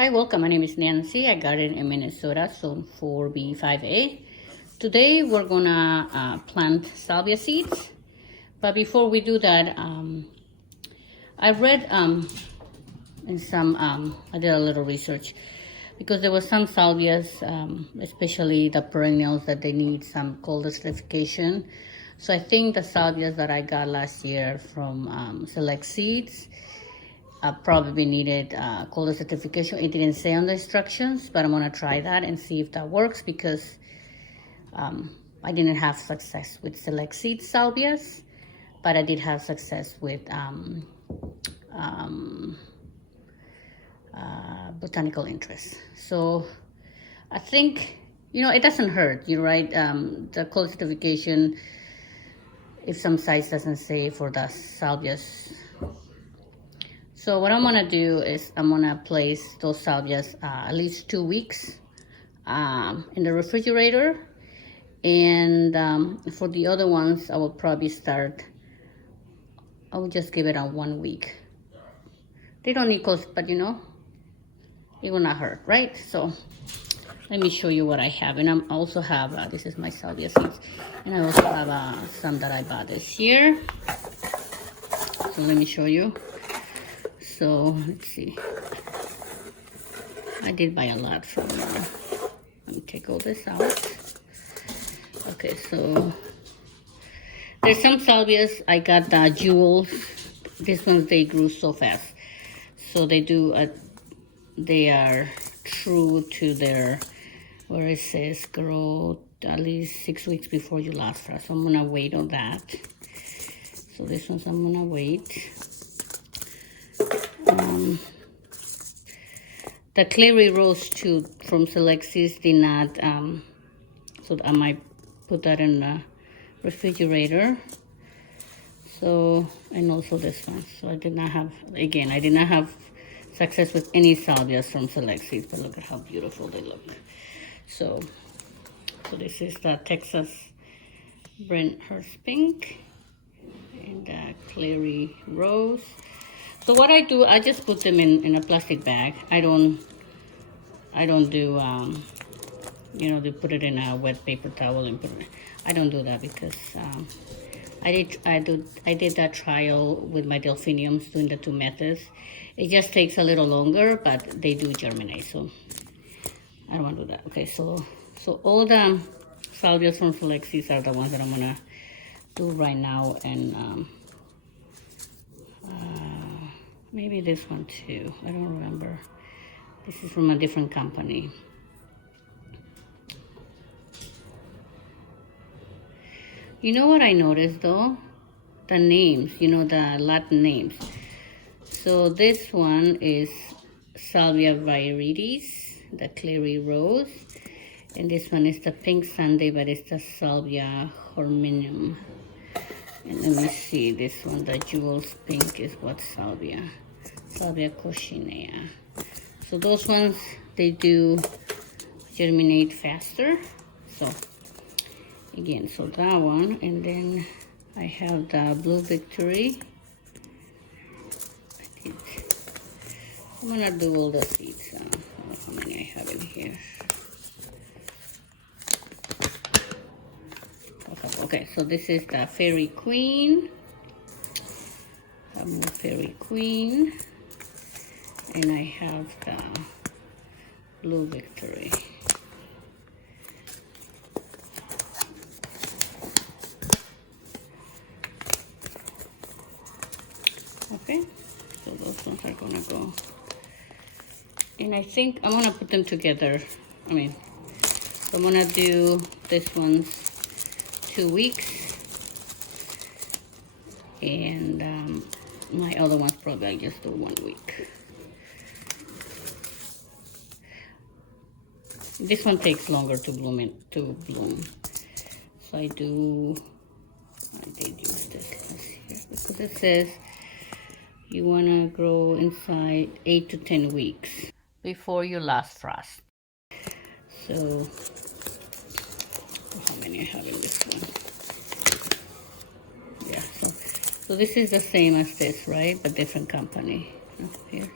Hi, welcome. My name is Nancy. I garden in Minnesota, zone 4B5A. Today we're gonna plant salvia seeds. But before we do that, I read in some, I did a little research because there was some salvias, especially the perennials, that they need some cold acidification. So I think the salvias that I got last year from Select Seeds probably needed cold certification. It didn't say on the instructions, but I'm gonna try that and see if that works because I didn't have success with Select Seed salvias, but I did have success with botanical interest. So I think, it doesn't hurt, you're right. The cold certification, if some size doesn't say for the salvias. So what I'm gonna do is I'm gonna place those salvias at least 2 weeks in the refrigerator. And for the other ones, I will probably I will just give it a 1 week. They don't need cold, but it will not hurt, right? So let me show you what I have. And I also have, this is my salvia seeds. And I also have some that I bought this year. So let me show you. So let's see. I did buy a lot from, let me take all this out. Okay, so there's some salvias. I got the jewels. These ones, they grew so fast. So they are true to their, where it says grow at least 6 weeks before you last frost. So I'm gonna wait on that. So this one's I'm gonna wait. The Clary Rose too from Select Seeds did not, so I might put that in the refrigerator. So, and also this one. So I did not have success with any salvias from Select Seeds, but look at how beautiful they look. So this is the Texas Brenthurst Pink and the Clary Rose. So what I do, I just put them in a plastic bag. I don't do, they put it in a wet paper towel and put it. I don't do that because I did that trial with my delphiniums doing the 2 methods. It just takes a little longer, but they do germinate. So I don't want to do that. Okay, so all the salvias from Select Seeds are the ones that I'm gonna do right now, and maybe this one too. I don't remember. This is from a different company. You know what I noticed though? The names, the Latin names. So this one is Salvia viridis, the Clary Rose. And this one is the Pink Sunday, but it's the Salvia horminum. And let me see, this one, the Jewels Pink, is what Salvia coccinea. So those ones, they do germinate faster. So again, so that one, and then I have the Blue Victory. I'm gonna do all the seeds. I don't know how many I have in here. Okay, so this is the Fairy Queen. Fairy Queen. And I have the Blue Victory. Okay, so those ones are gonna go. And I think I'm gonna put them together. So I'm gonna do this one's 2 weeks. And my other ones probably I'll just do 1 week. This one takes longer to bloom. So I did use this last year because it says you wanna grow inside 8 to 10 weeks before your last frost. So how many I have in this one? Yeah, so this is the same as this, right? But different company. Here.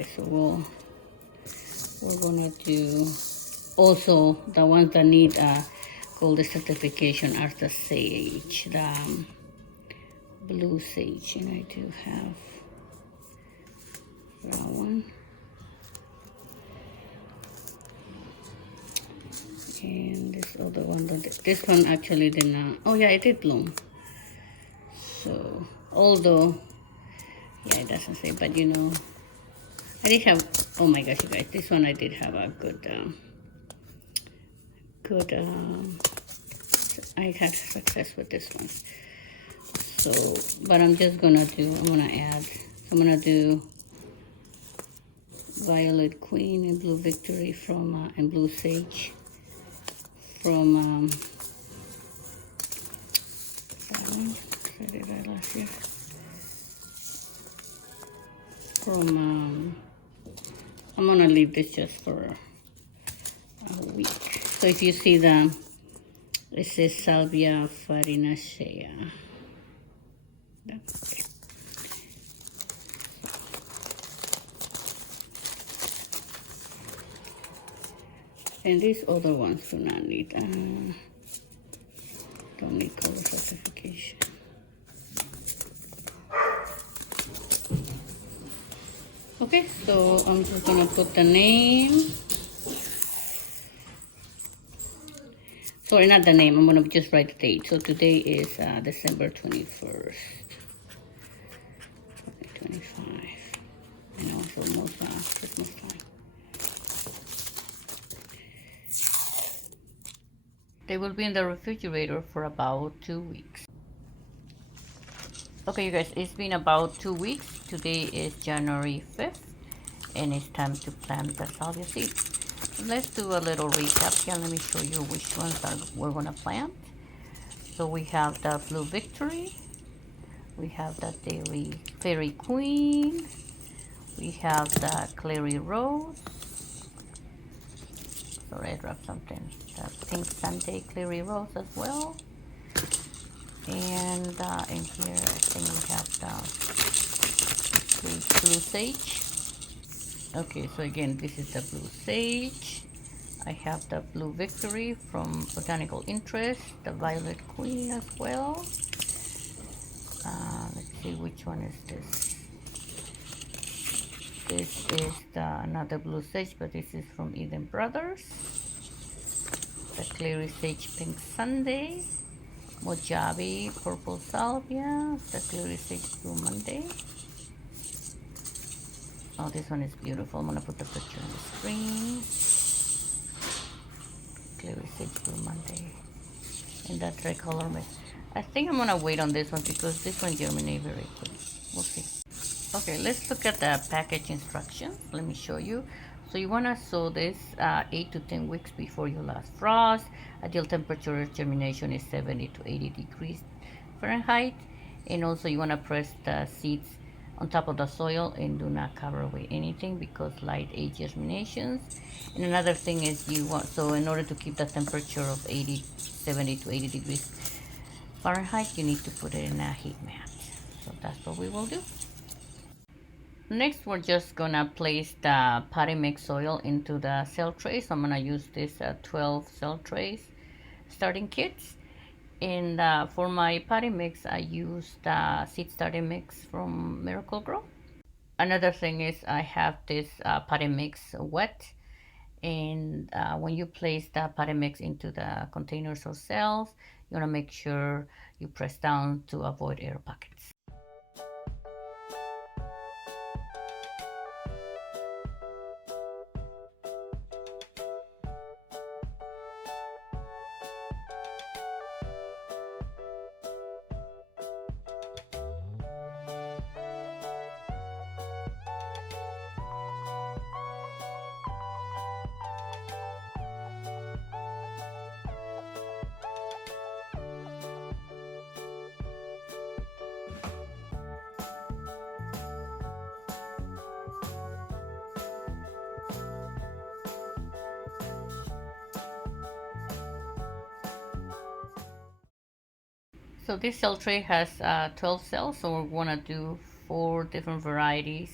Okay, so we're gonna do also the ones that need gold certification are the sage, the blue sage, and I do have that one. And this other one, this one actually didn't, oh yeah, it did bloom. So, although, yeah, it doesn't say, but you know, I did have, oh my gosh, you guys, this one I did have a I had success with this one. So, but I'm gonna do Violet Queen and Blue Victory from, and Blue Sage from, that one, I did that last year. From, I'm gonna leave this just for a week. So if you see it says Salvia farinacea. Okay. And these other ones do not need, don't need color certification. Okay, so I'm just gonna put the name. Sorry, not the name, I'm gonna just write the date. So today is December 21st, 2025. I know it's almost Christmas time. They will be in the refrigerator for about 2 weeks. Okay, you guys, it's been about 2 weeks. Today is January 5th, and it's time to plant the salvia seeds. Let's do a little recap here. Let me show you which ones we're gonna plant. So we have the Blue Victory, we have the Fairy Queen, we have the Clary Rose. Sorry, I dropped something. The Pink Sunday Clary Rose as well. And in here, I think we have the Blue Sage. Okay, so again, this is the Blue Sage. I have the Blue Victory from Botanical Interest, the Violet Queen as well. Let's see, which one is this? This is another Blue Sage, but this is from Eden Brothers. The Clary Sage Pink Sunday. Mojave Purple Salvia. The Clary Sage Blue Monday. Oh, this one is beautiful. I'm going to put the picture on the screen. Clary Sage Blue Monday. And that tricolor mix. I think I'm going to wait on this one because this one germinates very quick. We'll see. Okay, let's look at the package instructions. Let me show you. So you want to sow this 8 to 10 weeks before your last frost. Ideal temperature germination is 70 to 80 degrees Fahrenheit. And also you want to press the seeds on top of the soil and do not cover away anything because light aids germinations. And another thing is so in order to keep the temperature of 70 to 80 degrees Fahrenheit, you need to put it in a heat mat. So that's what we will do. Next, we're just gonna place the potting mix soil into the cell trays. So I'm gonna use this 12 cell trays starting kits. And for my potting mix, I use the seed starting mix from Miracle Grow. Another thing is I have this potting mix wet. And when you place the potting mix into the containers or cells, you wanna make sure you press down to avoid air pockets. So this cell tray has 12 cells, so we want to do 4 different varieties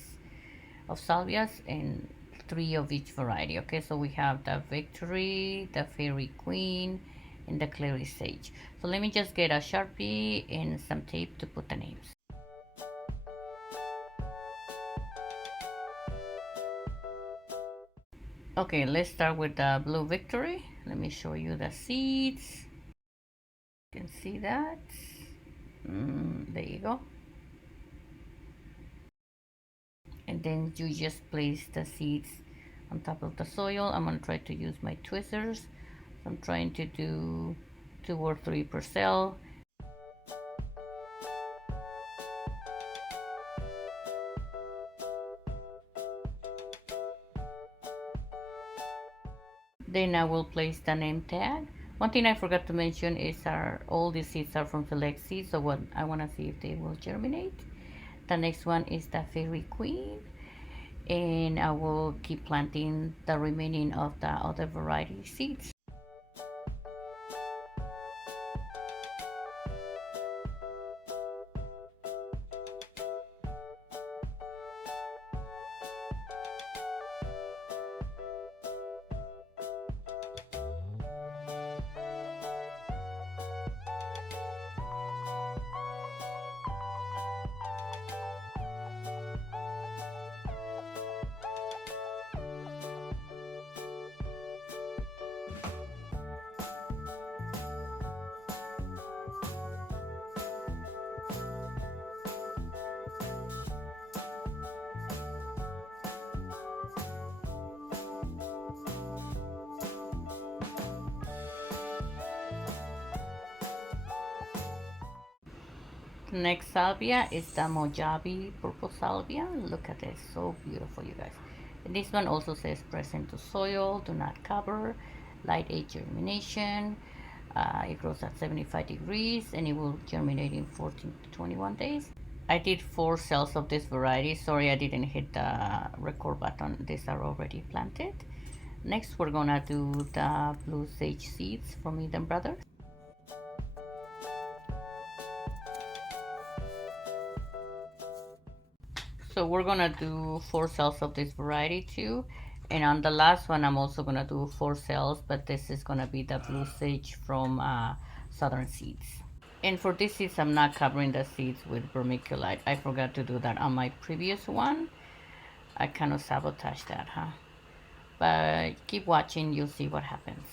of salvias and 3 of each variety. Okay, so we have the Victory, the Fairy Queen, and the Clary Sage. So let me just get a Sharpie and some tape to put the names. Okay, let's start with the Blue Victory. Let me show you the seeds. You can see that. There you go. And then you just place the seeds on top of the soil. I'm going to try to use my tweezers. So I'm trying to do 2 or 3 per cell. Then I will place the name tag. One thing I forgot to mention is all these seeds are from select seeds, so what I want to see if they will germinate. The next one is the Fairy Queen, and I will keep planting the remaining of the other variety seeds. Next salvia is the Mojave purple salvia. Look at this, so beautiful, you guys. And this one also says present to soil, do not cover, light age germination. It grows at 75 degrees and it will germinate in 14 to 21 days. I did 4 cells of this variety. Sorry I didn't hit the record button. These are already planted. Next we're gonna do the blue sage seeds from Eden Brothers. So we're gonna do 4 cells of this variety too, and on the last one I'm also gonna do 4 cells, but this is gonna be the blue sage from Southern Seeds. And for this seeds I'm not covering the seeds with vermiculite. I forgot to do that on my previous one. I kind of sabotaged that, huh? But keep watching, you'll see what happens.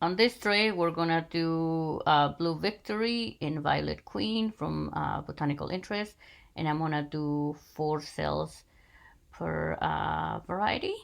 On this tray, we're gonna do Blue Victory and Violet Queen from Botanical Interest, and I'm gonna do 4 cells per variety.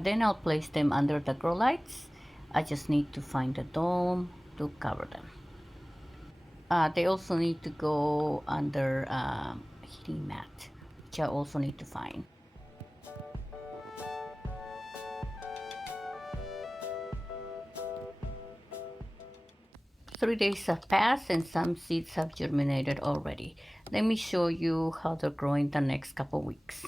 Then I'll place them under the grow lights. I just need to find a dome to cover them. They also need to go under a heating mat, which I also need to find. 3 days have passed and some seeds have germinated already. Let me show you how they're growing the next couple weeks.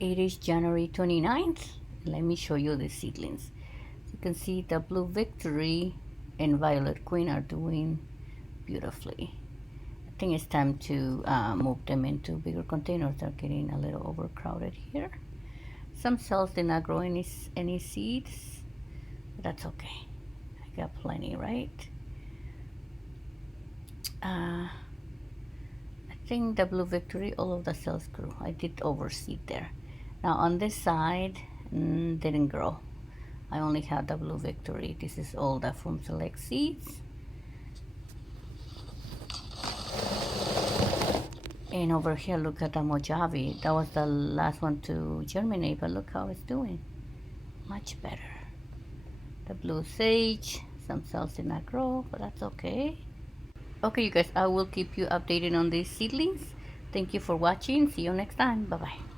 It is January 29th. Let me show you the seedlings. You can see the Blue Victory and Violet Queen are doing beautifully. I think it's time to move them into bigger containers. They're getting a little overcrowded here. Some cells did not grow any seeds, but that's okay. I got plenty, right? I think the Blue Victory, all of the cells grew. I did overseed there. Now on this side, didn't grow. I only have the Blue Victory. This is all the from Select Seeds. And over here, look at the Mojave. That was the last one to germinate, but look how it's doing. Much better. The Blue Sage, some cells did not grow, but that's okay. Okay, you guys, I will keep you updated on these seedlings. Thank you for watching. See you next time. Bye-bye.